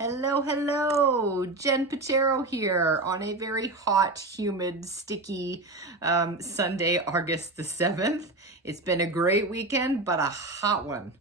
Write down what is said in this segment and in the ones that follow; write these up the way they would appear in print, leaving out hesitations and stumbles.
Hello, hello, Jen Patero here on a very hot, humid, sticky Sunday, August the 7th. It's been a great weekend, but a hot one.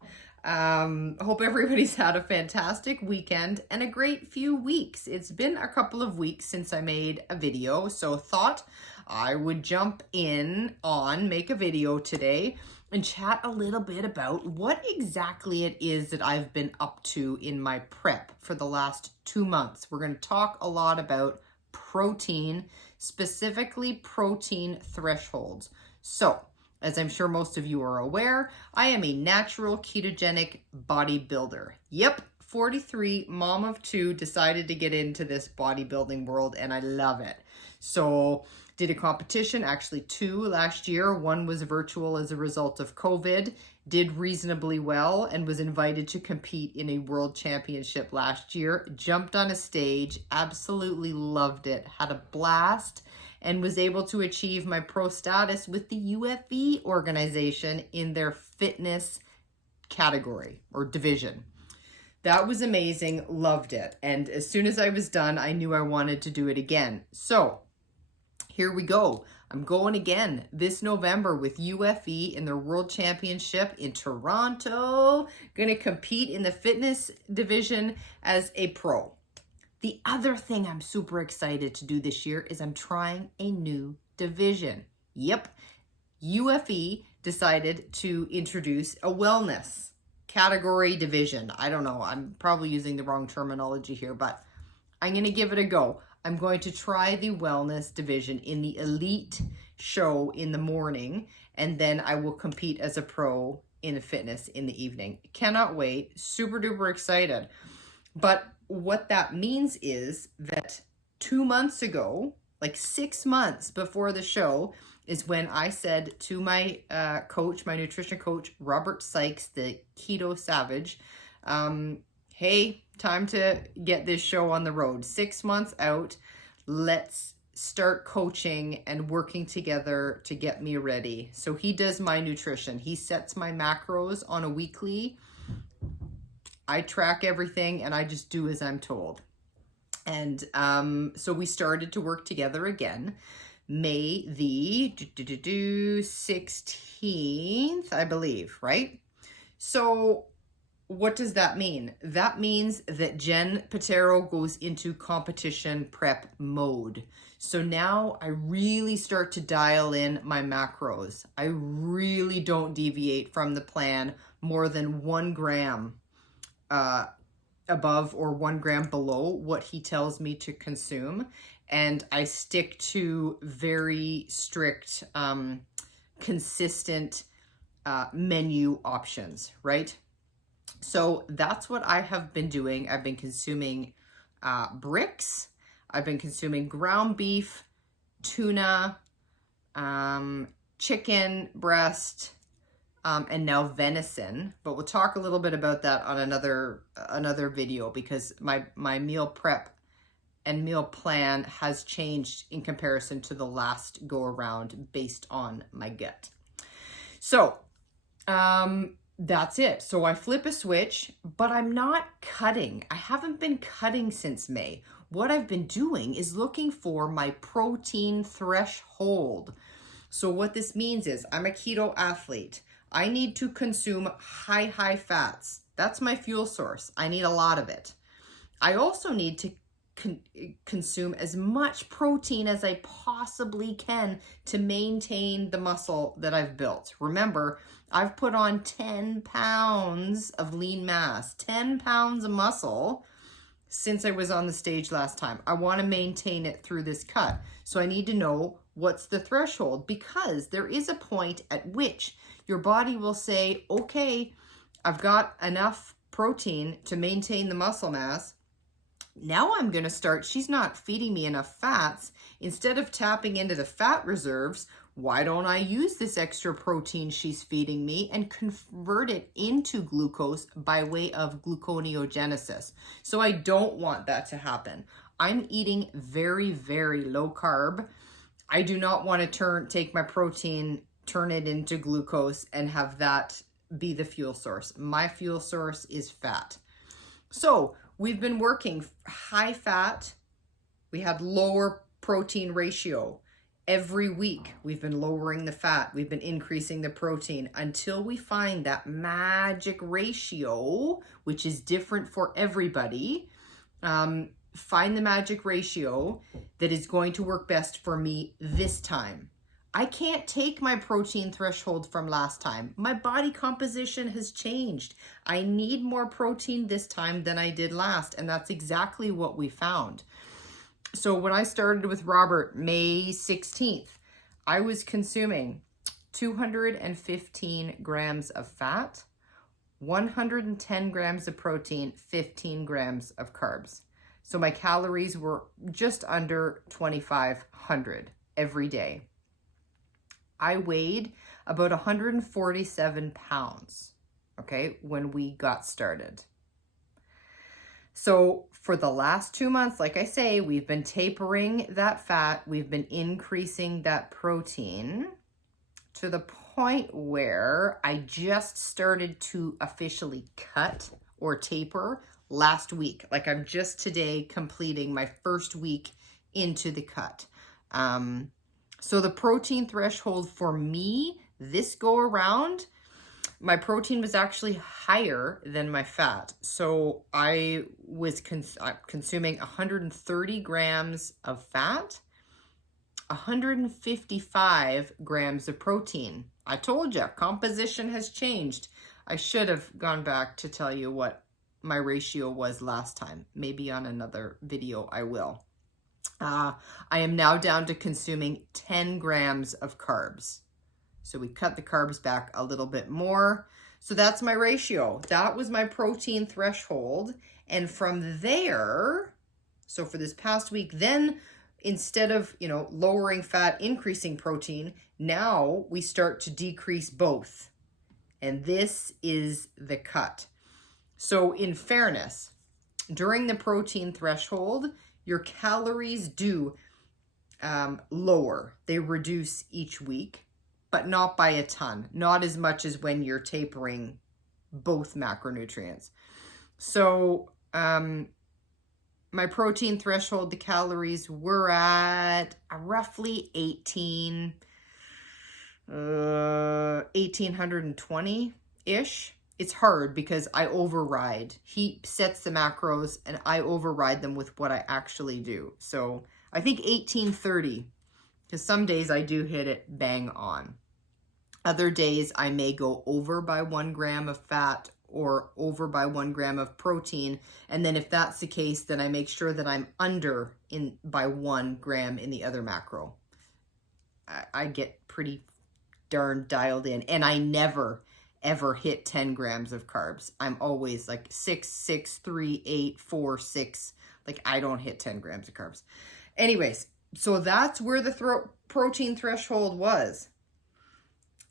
Hope everybody's had a fantastic weekend and a great few weeks. It's been a couple of weeks since I made a video, so thought I would jump in on make a video today and chat a little bit about what exactly it is that I've been up to in my prep for the last 2 months. We're going to talk a lot about protein, specifically protein thresholds. So, as I'm sure most of you are aware, I am a natural ketogenic bodybuilder. Yep, 43, mom of 2, decided to get into this bodybuilding world and I love it. So, did a competition, actually 2 last year. One was virtual as a result of COVID, did reasonably well and was invited to compete in a world championship last year. Jumped on a stage, absolutely loved it, had a blast, and was able to achieve my pro status with the UFE organization in their fitness category or division. That was amazing, loved it. And as soon as I was done, I knew I wanted to do it again. So here we go. I'm going again this November with UFE in their World Championship in Toronto. Going to compete in the fitness division as a pro. The other thing I'm super excited to do this year is I'm trying a new division. Yep, UFE decided to introduce a wellness category division. I don't know, I'm probably using the wrong terminology here, but I'm going to give it a go. I'm going to try the wellness division in the elite show in the morning, and then I will compete as a pro in the fitness in the evening. Cannot wait. Super duper excited. But what that means is that 2 months ago, like 6 months before the show, is when I said to my coach, my nutrition coach, Robert Sykes, the Keto Savage, hey, time to get this show on the road. 6 months out, let's start coaching and working together to get me ready. So he does my nutrition. He sets my macros on a weekly. I track everything and I just do as I'm told. And so we started to work together again. May the 16th, I believe, right? So what does that mean? That means that Jen Patero goes into competition prep mode. So now I really start to dial in my macros. I really don't deviate from the plan more than 1 gram above or 1 gram below what he tells me to consume. And I stick to very strict, consistent menu options, right? So that's what I have been doing. I've been consuming bricks. I've been consuming ground beef, tuna, chicken breast, and now venison. But we'll talk a little bit about that on another video because my meal prep and meal plan has changed in comparison to the last go around based on my gut. So, that's it. So I flip a switch, but I'm not cutting. I haven't been cutting since May. What I've been doing is looking for my protein threshold. So what this means is I'm a keto athlete. I need to consume high fats. That's my fuel source. I need a lot of it. I also need to consume as much protein as I possibly can to maintain the muscle that I've built. Remember, I've put on 10 pounds of lean mass, 10 pounds of muscle since I was on the stage last time. I want to maintain it through this cut. So I need to know what's the threshold, because there is a point at which your body will say, okay, I've got enough protein to maintain the muscle mass. Now I'm going to start, she's not feeding me enough fats. Instead of tapping into the fat reserves, why don't I use this extra protein she's feeding me and convert it into glucose by way of gluconeogenesis? So I don't want that to happen. I'm eating very, very low carb. I do not want to take my protein, turn it into glucose and have that be the fuel source. My fuel source is fat. So we've been working high fat. We had lower protein ratio. Every week, we've been lowering the fat. We've been increasing the protein until we find that magic ratio, which is different for everybody. Find the magic ratio that is going to work best for me this time. I can't take my protein threshold from last time. My body composition has changed. I need more protein this time than I did last, and that's exactly what we found. So when I started with Robert May 16th, I was consuming 215 grams of fat, 110 grams of protein, 15 grams of carbs. So my calories were just under 2,500 every day. I weighed about 147 pounds, okay, when we got started. So for the last 2 months, like I say, we've been tapering that fat. We've been increasing that protein to the point where I just started to officially cut or taper last week. Like I'm just today completing my first week into the cut. So the protein threshold for me this go around, my protein was actually higher than my fat. So I was consuming 130 grams of fat, 155 grams of protein. I told you, composition has changed. I should have gone back to tell you what my ratio was last time. Maybe on another video I will. I am now down to consuming 10 grams of carbs. So we cut the carbs back a little bit more. So that's my ratio. That was my protein threshold. And from there, so for this past week, then instead of, lowering fat, increasing protein, now we start to decrease both. And this is the cut. So in fairness, during the protein threshold, your calories do lower. They reduce each week, but not by a ton, not as much as when you're tapering both macronutrients. So my protein threshold, the calories were at roughly 1,820-ish. It's hard because I override. He sets the macros and I override them with what I actually do. So I think 1830, because some days I do hit it bang on. Other days I may go over by 1 gram of fat or over by 1 gram of protein. And then if that's the case, then I make sure that I'm under by 1 gram in the other macro. I get pretty darn dialed in, and I never ever hit 10 grams of carbs. I'm always like 6, 6, 3, 8, 4, 6. Like I don't hit 10 grams of carbs. Anyways, so that's where the protein threshold was.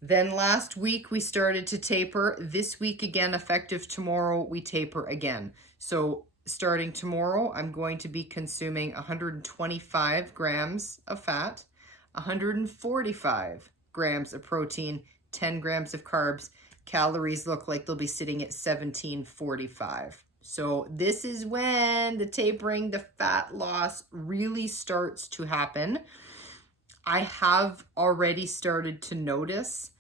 Then last week we started to taper. This week again, effective tomorrow, we taper again. So starting tomorrow, I'm going to be consuming 125 grams of fat, 145 grams of protein, 10 grams of carbs. Calories look like they'll be sitting at 1745. So this is when the tapering, the fat loss really starts to happen. I have already started to notice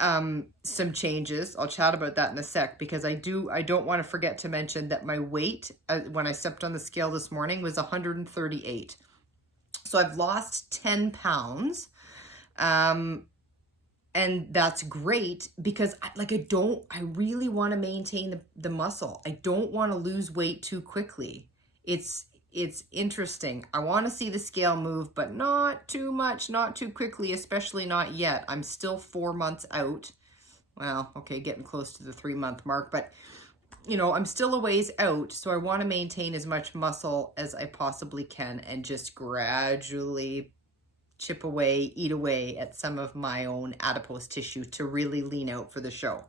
some changes. I'll chat about that in a sec because I don't want to forget to mention that my weight when I stepped on the scale this morning was 138. So I've lost 10 pounds. And that's great because I really want to maintain the muscle. I don't want to lose weight too quickly. It's interesting. I want to see the scale move, but not too much, not too quickly, especially not yet. I'm still 4 months out. Well, okay, getting close to the 3-month mark, but I'm still a ways out. So I want to maintain as much muscle as I possibly can and just gradually chip away, eat away at some of my own adipose tissue to really lean out for the show.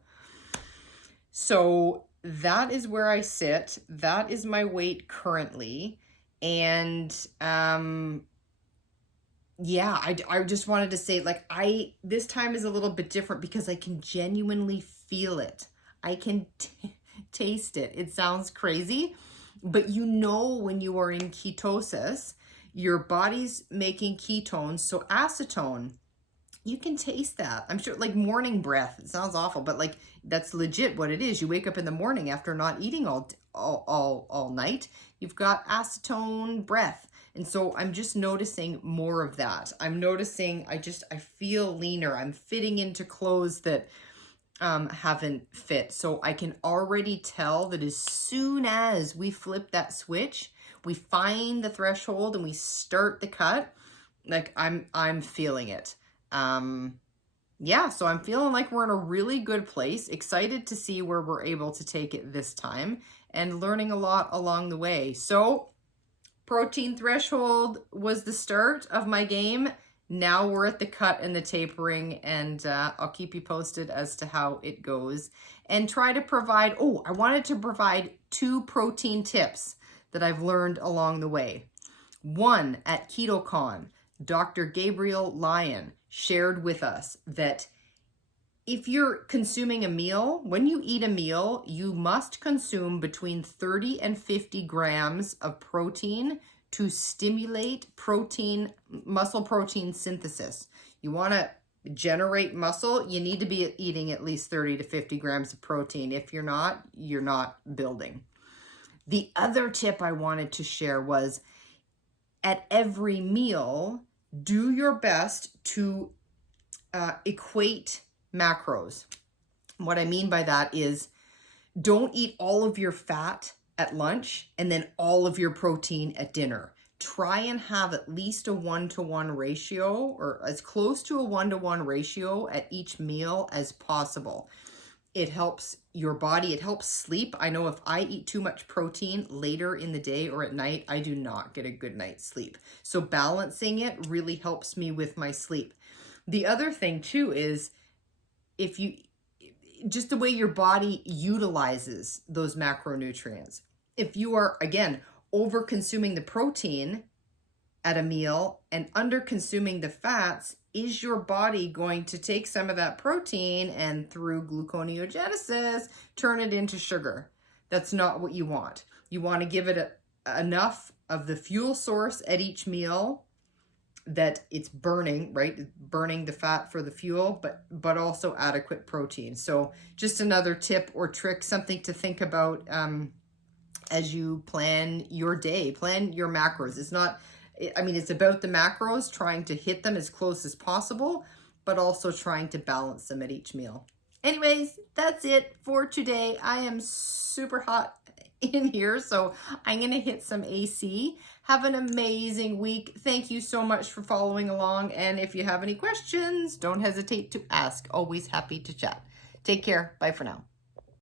So that is where I sit. That is my weight currently. And yeah, I just wanted to say, this time is a little bit different because I can genuinely feel it. I can taste it. It sounds crazy, But you know when you are in ketosis, your body's making ketones, so acetone, you can taste that. I'm sure, like morning breath. It sounds awful, but like that's legit what it is. You wake up in the morning after not eating all night. You've got acetone breath. And so I'm just noticing more of that. I'm noticing I feel leaner. I'm fitting into clothes that haven't fit. So I can already tell that as soon as we flip that switch, we find the threshold and we start the cut, like I'm feeling it. Yeah, so I'm feeling like we're in a really good place, excited to see where we're able to take it this time, and learning a lot along the way. So protein threshold was the start of my game. Now we're at the cut and the tapering, and I'll keep you posted as to how it goes, and try to provide, I wanted to provide 2 protein tips that I've learned along the way. One, at KetoCon, Dr. Gabriel Lyon shared with us that if you're consuming a meal, when you eat a meal, you must consume between 30 and 50 grams of protein to stimulate muscle protein synthesis. You want to generate muscle, you need to be eating at least 30 to 50 grams of protein. If you're not building. The other tip I wanted to share was, at every meal, do your best to equate macros. What I mean by that is, don't eat all of your fat at lunch and then all of your protein at dinner. Try and have at least a 1-to-1 ratio, or as close to a 1-to-1 ratio at each meal as possible. It helps your body, it helps sleep. I know if I eat too much protein later in the day or at night, I do not get a good night's sleep. So balancing it really helps me with my sleep. The other thing too is, just the way your body utilizes those macronutrients. If you are, again, over consuming the protein at a meal and under consuming the fats, is your body going to take some of that protein and through gluconeogenesis turn it into sugar? That's not what you want. You want to give it enough of the fuel source at each meal that it's burning, right? Burning the fat for the fuel, but also adequate protein. So just another tip or trick, something to think about as you plan your day, plan your macros. It's about the macros, trying to hit them as close as possible, but also trying to balance them at each meal. Anyways, that's it for today. I am super hot in here, so I'm going to hit some AC. Have an amazing week. Thank you so much for following along. And if you have any questions, don't hesitate to ask. Always happy to chat. Take care. Bye for now.